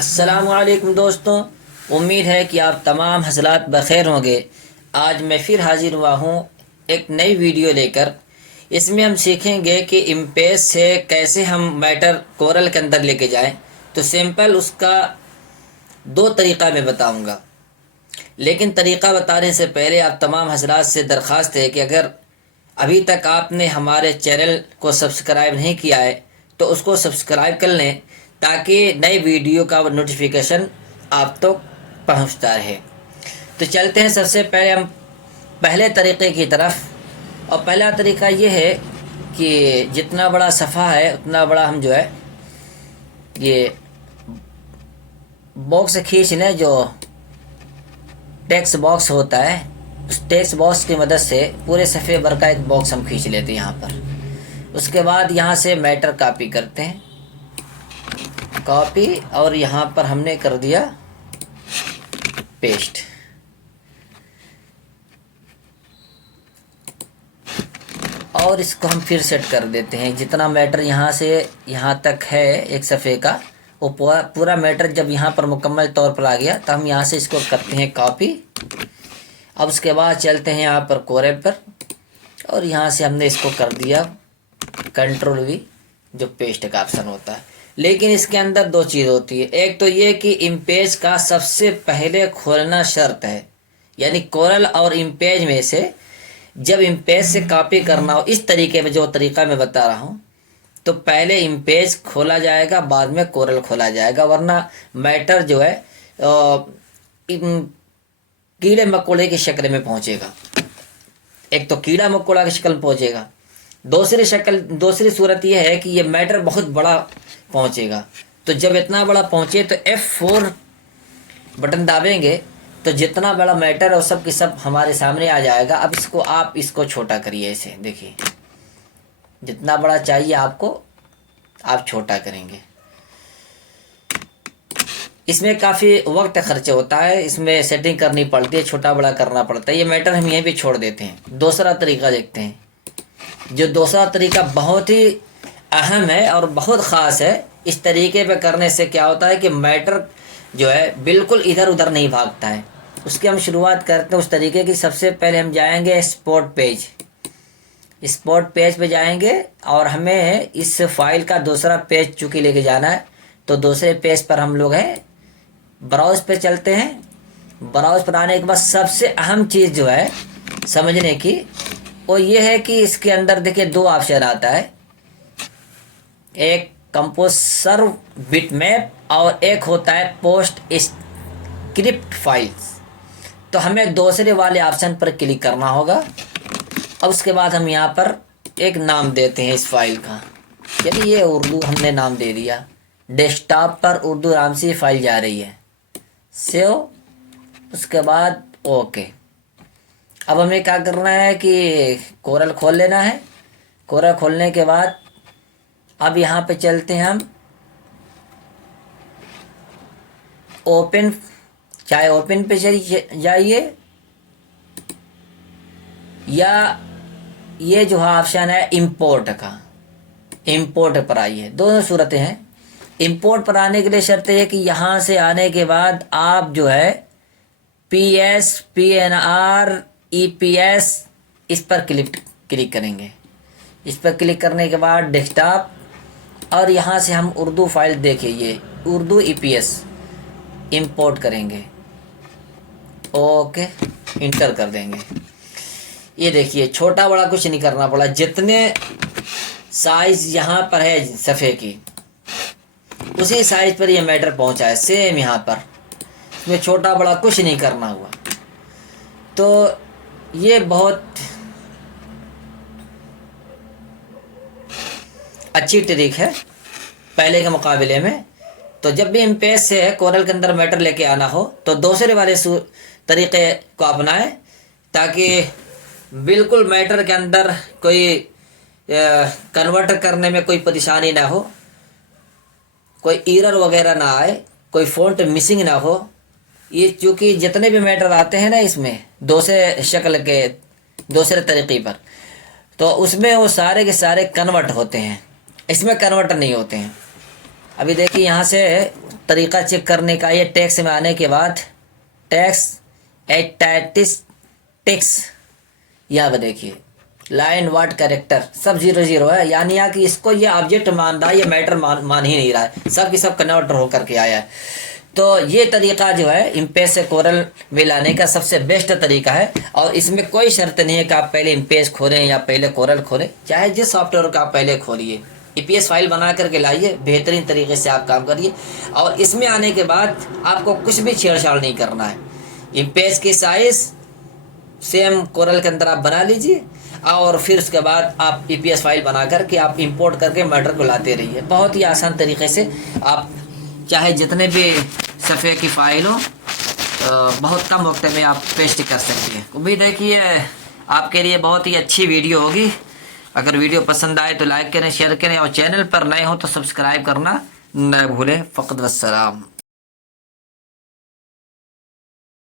अस्सलामुअलैकुम दोस्तों, उम्मीद है कि आप तमाम हज़रात बख़ैर होंगे। आज मैं फिर हाज़िर हुआ हूँ एक नई वीडियो लेकर। इसमें हम सीखेंगे कि इम्पेज से कैसे हम मैटर कोरल के अंदर लेके जाएं। तो सिंपल उसका दो तरीक़ा मैं बताऊँगा, लेकिन तरीक़ा बताने से पहले आप तमाम हज़रात से दरख्वास्त है कि अगर अभी तक आपने हमारे चैनल को सब्सक्राइब नहीं किया है तो उसको सब्सक्राइब कर लें, ताकि नई वीडियो का नोटिफिकेशन आप तक पहुंचता रहे। तो चलते हैं सबसे पहले हम पहले तरीक़े की तरफ। और पहला तरीक़ा ये है कि जितना बड़ा सफ़ा है उतना बड़ा हम जो है ये बॉक्स खींच लें। जो टेक्स्ट बॉक्स होता है उस टेक्स्ट बॉक्स की मदद से पूरे सफ़े भर का एक बॉक्स हम खींच लेते हैं यहाँ पर। उसके बाद यहाँ से मैटर कॉपी करते हैं, कॉपी, और यहाँ पर हमने कर दिया पेस्ट। और इसको हम फिर सेट कर देते हैं। जितना मैटर यहाँ से यहाँ तक है एक सफ़े का, वो पूरा मैटर जब यहाँ पर मुकम्मल तौर पर आ गया तो हम यहाँ से इसको करते हैं कॉपी। अब उसके बाद चलते हैं यहाँ पर कोरल पर, और यहाँ से हमने इसको कर दिया Ctrl+V, जो पेस्ट का ऑप्शन होता है। लेकिन इसके अंदर दो चीज़ होती है। एक तो ये कि इम्पेज का सबसे पहले खोलना शर्त है, यानी कोरल और इम्पेज में से जब इम्पेज से कॉपी करना हो इस तरीके में जो तरीक़ा मैं बता रहा हूँ, तो पहले इम्पेज खोला जाएगा, बाद में कोरल खोला जाएगा, वरना मैटर जो है कीड़े मकोड़े की शक्ल में पहुँचेगा। एक तो कीड़ा मकोड़ा की शक्ल में पहुँचेगा, दूसरी सूरत यह है कि ये मैटर बहुत बड़ा पहुँचेगा। तो जब इतना बड़ा पहुँचे तो F4 बटन दाबेंगे तो जितना बड़ा मैटर है वो सब की सब हमारे सामने आ जाएगा। अब इसको छोटा करिए, इसे देखिए, जितना बड़ा चाहिए आपको आप छोटा करेंगे। इसमें काफ़ी वक्त खर्च होता है, इसमें सेटिंग करनी पड़ती है, छोटा बड़ा करना पड़ता है। ये मैटर हम यहीं पे छोड़ देते हैं। दूसरा तरीका देखते हैं। जो दूसरा तरीका बहुत ही अहम है और बहुत ख़ास है। इस तरीके पे करने से क्या होता है कि मैटर जो है बिल्कुल इधर उधर नहीं भागता है। उसकी हम शुरुआत करते हैं उस तरीके की। सबसे पहले हम जाएंगे स्पॉट पेज पे जाएंगे, और हमें इस फाइल का दूसरा पेज चूँकि लेके जाना है, तो दूसरे पेज पर हम लोग हैं ब्राउज़ पे चलते हैं। ब्राउज़ पर आने के बाद सबसे अहम चीज़ जो है समझने की वो ये है कि इसके अंदर देखिए दो ऑप्शन आता है, एक कंपोजर बिटमैप और एक होता है पोस्ट स्क्रिप्ट फाइल्स। तो हमें दूसरे वाले ऑप्शन पर क्लिक करना होगा। अब उसके बाद हम यहाँ पर एक नाम देते हैं इस फाइल का। चलिए उर्दू हमने नाम दे दिया। डेस्कटॉप पर उर्दू नाम से फाइल जा रही है। सेव, उसके बाद ओके। अब हमें क्या करना है कि कोरल खोल लेना है। कोरल खोलने के बाद अब यहाँ पे चलते हैं हम ओपन, चाहे ओपन पे चलिए जाइए, या ये जो ऑप्शन है इंपोर्ट का, इंपोर्ट पर आइए। दोनों सूरतें हैं। इंपोर्ट पर आने के लिए शर्त है कि यहाँ से आने के बाद आप जो है PS PNR EPS इस पर क्लिक करेंगे। इस पर क्लिक करने के बाद डेस्कटॉप, और यहाँ से हम उर्दू फाइल देखिए, ये उर्दू EPS इंपोर्ट करेंगे। ओके, इंटर कर देंगे। ये देखिए छोटा बड़ा कुछ नहीं करना पड़ा, जितने साइज़ यहाँ पर है सफ़े की उसी साइज़ पर ये मैटर पहुँचा है। सेम यहाँ पर इसमें छोटा बड़ा कुछ नहीं करना हुआ। तो ये बहुत अच्छी ट्रिक है पहले के मुकाबले में। तो जब भी इम्पेज से कोरल के अंदर मैटर लेके आना हो तो दूसरे वाले तरीक़े को अपनाएं, ताकि बिल्कुल मैटर के अंदर कोई कन्वर्ट करने में कोई परेशानी ना हो, कोई एरर वगैरह ना आए, कोई फ़ॉन्ट मिसिंग ना हो। ये चूँकि जितने भी मैटर आते हैं ना इसमें दूसरे शक्ल के दूसरे तरीक़े पर, तो उसमें वो सारे के सारे कन्वर्ट होते हैं, इसमें कन्वर्ट नहीं होते हैं। अभी देखिए यहाँ से तरीका चेक करने का, ये टेक्स्ट में आने के बाद टेक्स्ट टेक्स्ट यहाँ पर देखिए लाइन वर्ड कैरेक्टर सब 0 है, यानी यहाँ कि इसको ये ऑब्जेक्ट मान रहा है, ये मैटर मान ही नहीं रहा है, सब की सब कन्वर्टर होकर के आया है। तो ये तरीका जो है इम्पेज से कोरल में लाने का सबसे बेस्ट तरीका है, और इसमें कोई शर्त नहीं है कि आप पहले इम्पेज खोलें या पहले कोरल खोलें, चाहे जिस सॉफ्टवेयर का आप पहले खोलिए, ईपीएस फाइल बना करके लाइए, बेहतरीन तरीके से आप काम करिए। और इसमें आने के बाद आपको कुछ भी छेड़छाड़ नहीं करना है, इम्पेज की साइज सेम कोरल के अंदर आप बना लीजिए, और फिर उसके बाद आप ईपीएस फाइल बना करके आप इंपोर्ट करके मैटर को लाते रहिए। बहुत ही आसान तरीके से आप चाहे जितने भी सफ़े की फाइल हो बहुत कम वक्त में आप पेस्ट कर सकते हैं। उम्मीद है कि ये आपके लिए बहुत ही अच्छी वीडियो होगी। अगर वीडियो पसंद आए तो लाइक करें, शेयर करें, और चैनल पर नए हो तो सब्सक्राइब करना न भूलें। फ़क़त वस्सलाम।